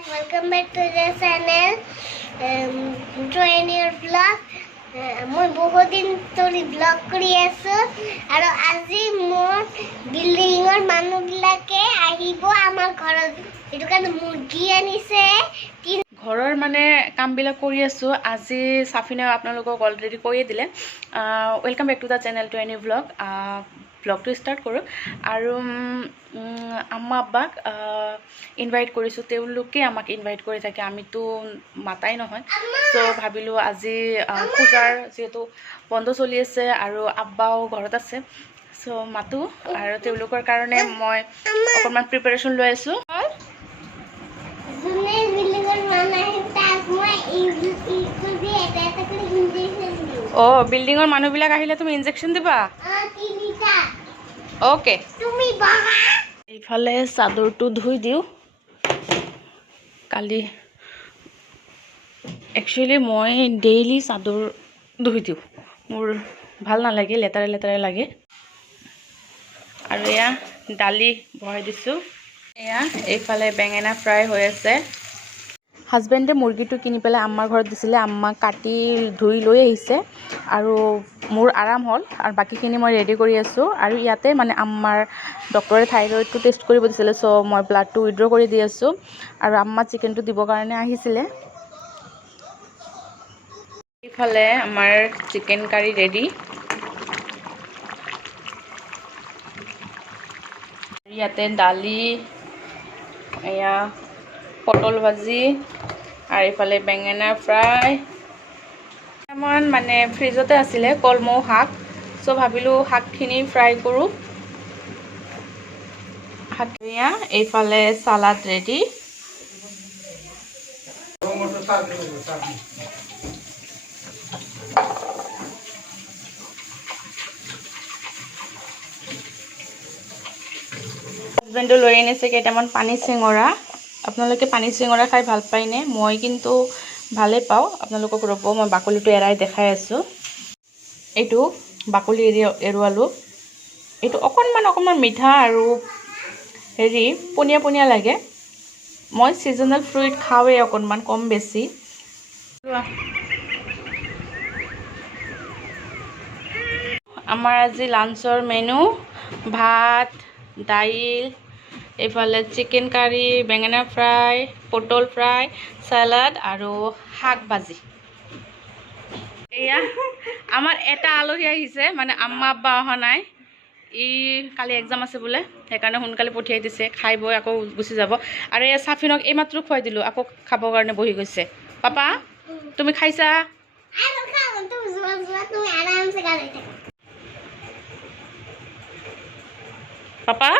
Welcome back to the channel. Join your vlog. মই বহুত দিন ধৰি ব্লগ কৰি আছো আৰু আজি মোৰ বিল্ডিঙৰ মানুহবিলাকে আহিব আমাৰ ঘৰত এটো কাৰণে মুৰ্গী আনিছে ঘৰৰ মানে কামবিলাক কৰি আছো আজি সাফিনা আপোনালোকক অলৰেডি কৈয়ে দিলে welcome back to the channel to any blog ব্লগটো ষ্টাৰ্ট কৰোঁ আৰু আম্মা আব্বাক ইনভাইট কৰিছোঁ তেওঁলোকে আমাক ইনভাইট কৰি থাকে আমিতো মাতাই নহয় তো ভাবিলোঁ আজি পূজাৰ যেহেতু বন্ধ চলি আছে আৰু আব্বাও ঘৰত আছে সো মাতো আৰু তেওঁলোকৰ কাৰণে মই অকণমান প্ৰিপাৰেশ্যন লৈ আছোঁ বিল্ডিঙৰ মানুহবিলাক আহিলে তুমি ইনজেকশ্যন দিবা ওকে এইফালে চাদৰটো ধুই দিওঁ কালি একচুৱেলি মই ডেইলি চাদৰ ধুই দিওঁ মোৰ ভাল নালাগে লেতেৰা লেতেৰা লাগে আৰু এয়া দালি বহাই দিছোঁ এয়া এইফালে বেঙেনা ফ্ৰাই হৈ আছে হাজবেণ্ডে মুৰ্গীটো কিনি পেলাই আম্মাৰ ঘৰত দিছিলে আম্মা কাটি ধুই লৈ আহিছে আৰু মোৰ আৰাম হ'ল আৰু বাকীখিনি মই ৰেডি কৰি আছোঁ আৰু ইয়াতে মানে আম্মাৰ ডক্টৰে থাইৰয়ডটো টেষ্ট কৰিব দিছিলে চ' মই ব্লাডটো উইড্ৰ কৰি দি আছোঁ আৰু আম্মা চিকেনটো দিবৰ কাৰণে আহিছিলে এইফালে আমাৰ চিকেন কাৰী ৰেডি ইয়াতে দালি এয়া পটল ভাজি আৰু এইফালে বেঙেনা ফ্ৰাই কেইটামান মানে ফ্ৰিজতে আছিলে কলমৌ শাক চ' ভাবিলোঁ শাকখিনি ফ্ৰাই কৰোঁ শাকীয়া এইফালে চালাড ৰেডি হাজবেণ্ডে লৈ আনিছে কেইটামান পানী চিঙৰা আপোনালোকে পানী চিঙৰা খাই ভাল পায়নে মই কিন্তু ভালেই পাওঁ আপোনালোকক ৰ'ব মই বাকলিটো এৰাই দেখাই আছোঁ এইটো বাকলি এৰুৱালোঁ এইটো অকণমান মিঠা আৰু হেৰি পনীয়া পনীয়া লাগে মই ছিজনেল ফ্ৰুইট খাওঁৱেই অকণমান কম বেছি আমাৰ আজি লাঞ্চৰ মেনু ভাত দাইল এইফালে চিকেন কাৰী বেঙেনা ফ্ৰাই পটল ফ্ৰাই চালাড আৰু শাক ভাজি এয়া আমাৰ এটা আলহী আহিছে মানে আম্মা আব্বা অহা নাই ই কালি এক্সাম আছে বোলে সেইকাৰণে সোনকালে পঠিয়াই দিছে খাই বৈ আকৌ গুচি যাব আৰু এই সাফিনক এইমাত্ৰ খুৱাই দিলোঁ আকৌ খাবৰ কাৰণে বহি গৈছে পাপা তুমি খাইছা পাপা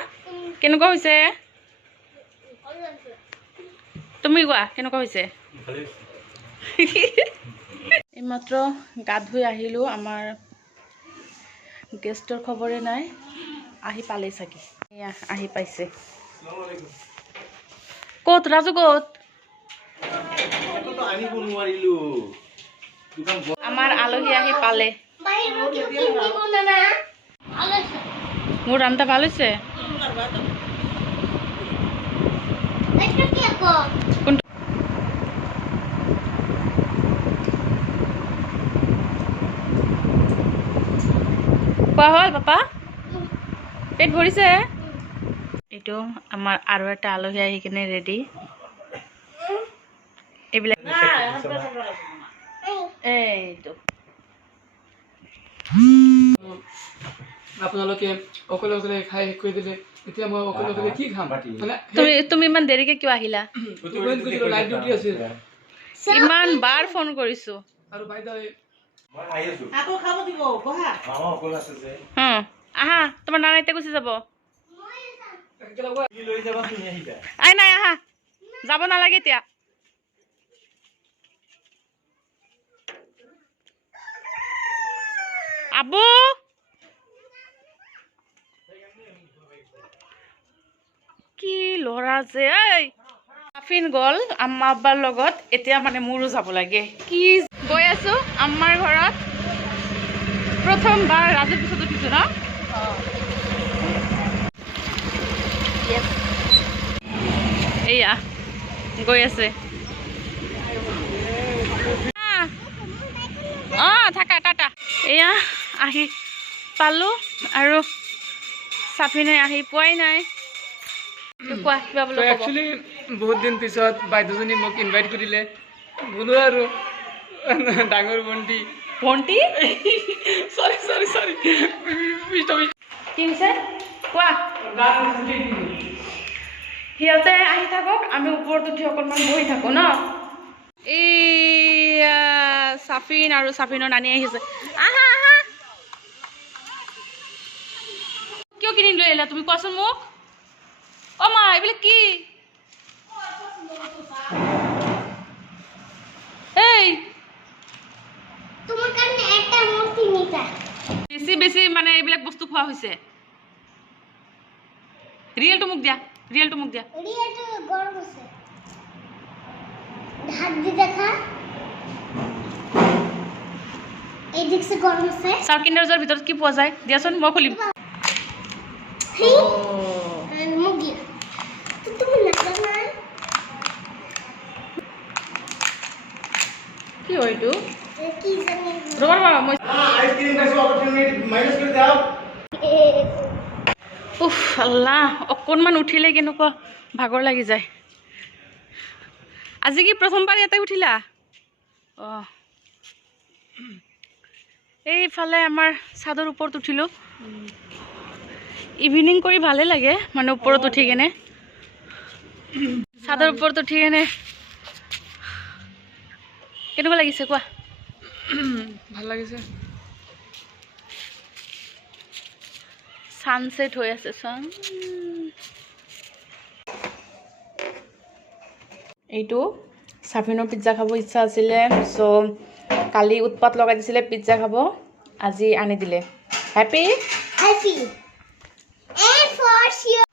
কেনেকুৱা হৈছে তুমি কোৱা কেনেকুৱা হৈছে এইমাত্ৰ গা ধুই আহিলোঁ আমাৰ গেষ্টৰ খবৰে নাই আহি পালেই চাগে এয়া আহি পাইছে ক'ত ৰাজু ক'ত আমাৰ আলহী আহি পালে মোৰ ৰান্ধা ভাল হৈছে খোৱা হ'ল পাপা পেট ভৰিছে এইটো আমাৰ আৰু এটা আলহী আহি কিনে ৰেডি এইবিলাক এইটো আপোনালোকে অকলে অকলে খাই শেষ কৰি দিলে এতিয়া মই অকলে অকলে কি খাম তুমি ইমান দেৰিকে কিয় আহিলা ইমান বাৰ ফোন কৰিছো আৰু বাইদেউ আহা তোমাৰ নানা এতিয়া গুচি যাব আই নাই আহা যাব নালাগে এতিয়া আবু কি ল'ৰা যে এই সাফিন গ'ল আম্মা আব্বাৰ লগত এতিয়া মানে মোৰো যাব লাগে কি গৈ আছো আম্মাৰ ঘৰত প্ৰথমবাৰ ৰাজুৰ পিছত উঠিছো ন এয়া গৈ আছে থাকা টাটা এয়া আহি পালোঁ আৰু চাফিনে আহি পোৱাই নাই কোৱা কিবা বোলো ক'ব একচুৱেলি বহুত দিন পিছত বাইদেউজনী মোক ইনভাইট কৰিলে বোলো আৰু ডাঙৰ ভণ্টি ভণ্টি চৰি চৰি চৰি কি হৈছে কোৱা সিহঁতে আহি থাকক আমি ওপৰত উঠি অকণমান বহি থাকোঁ ন এই চাফিন আৰু চাফিনৰ নানি আহিছে আহা আহা কিয় কিনি লৈ আহিলা তুমি কোৱাচোন মোক অ' মা এইবিলাক কি এই তোমাৰ কাৰণে একটা মূৰ্তি নিতা বেছি বেছি মানে এইবিলাক বস্তু খোৱা হৈছে ৰিয়েলটো মোক দিয়া ৰিয়াটা গৰম আছে হাত দি দেখা এই দিকছে গৰম আছে চাউল কিণ্ডাৰজৰ ভিতৰত কি পোৱা যায় দিয়াচোন মই খুলিম মুগি তো তুমি নাজানা কি হয় এইটো কি জানি ৰবা মই আইসক্ৰিম খাইছো অলপ মাইনাস কৰে দাও উফ আল্লাহ অকণমান উঠিলে কেনেকুৱা ভাগৰ লাগি যায় আজি কি প্ৰথমবাৰ ইয়াতে উঠিলা অঁ এইফালে আমাৰ চাদৰ ওপৰত উঠিলোঁ ইভিনিং কৰি ভালে লাগে মানে ওপৰত উঠি কেনে চাদৰ ওপৰত উঠি কেনে কেনেকুৱা লাগিছে কোৱা ভাল লাগিছে সানসেট হৈ আছে চান এইটো চাফিনৰ পিজ্জা খাব ইচ্ছা আছিলে চ' কালি উৎপাত লগাই দিছিলে পিজ্জা খাব আজি আনি দিলে happy happy and for sure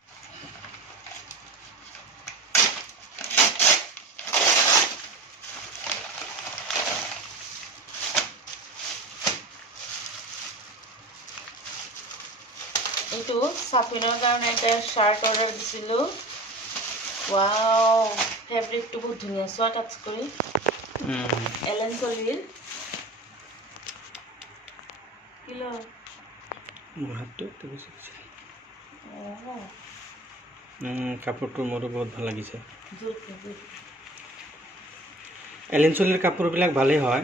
এইটো চাফিনৰ কাৰণে এটা শাৰ্ট অৰ্ডাৰ দিছিলোঁ ৱাও ফেব্ৰিকটো বহুত ধুনীয়া চোৱা টাচ কৰি এলেন চলিৰ কিলো মোৰ হাতটো একটু বেছি কাপোৰটো মোৰো বহুত ভাল লাগিছে এলেঞ্চলিৰ কাপোৰবিলাক ভালেই হয়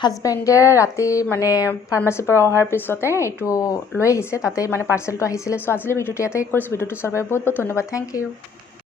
হাজবেণ্ডে ৰাতি মানে ফাৰ্মাচীৰ পৰা অহাৰ পিছতে এইটো লৈ আহিছে তাতে মানে পাৰ্চেলটো আহিছিলে চ' আজিলৈ ভিডিঅ'টো ইয়াতে কৰিছোঁ ভিডিঅ'টো চোৱাৰ বাবে বহুত বহুত ধন্যবাদ থেংক ইউ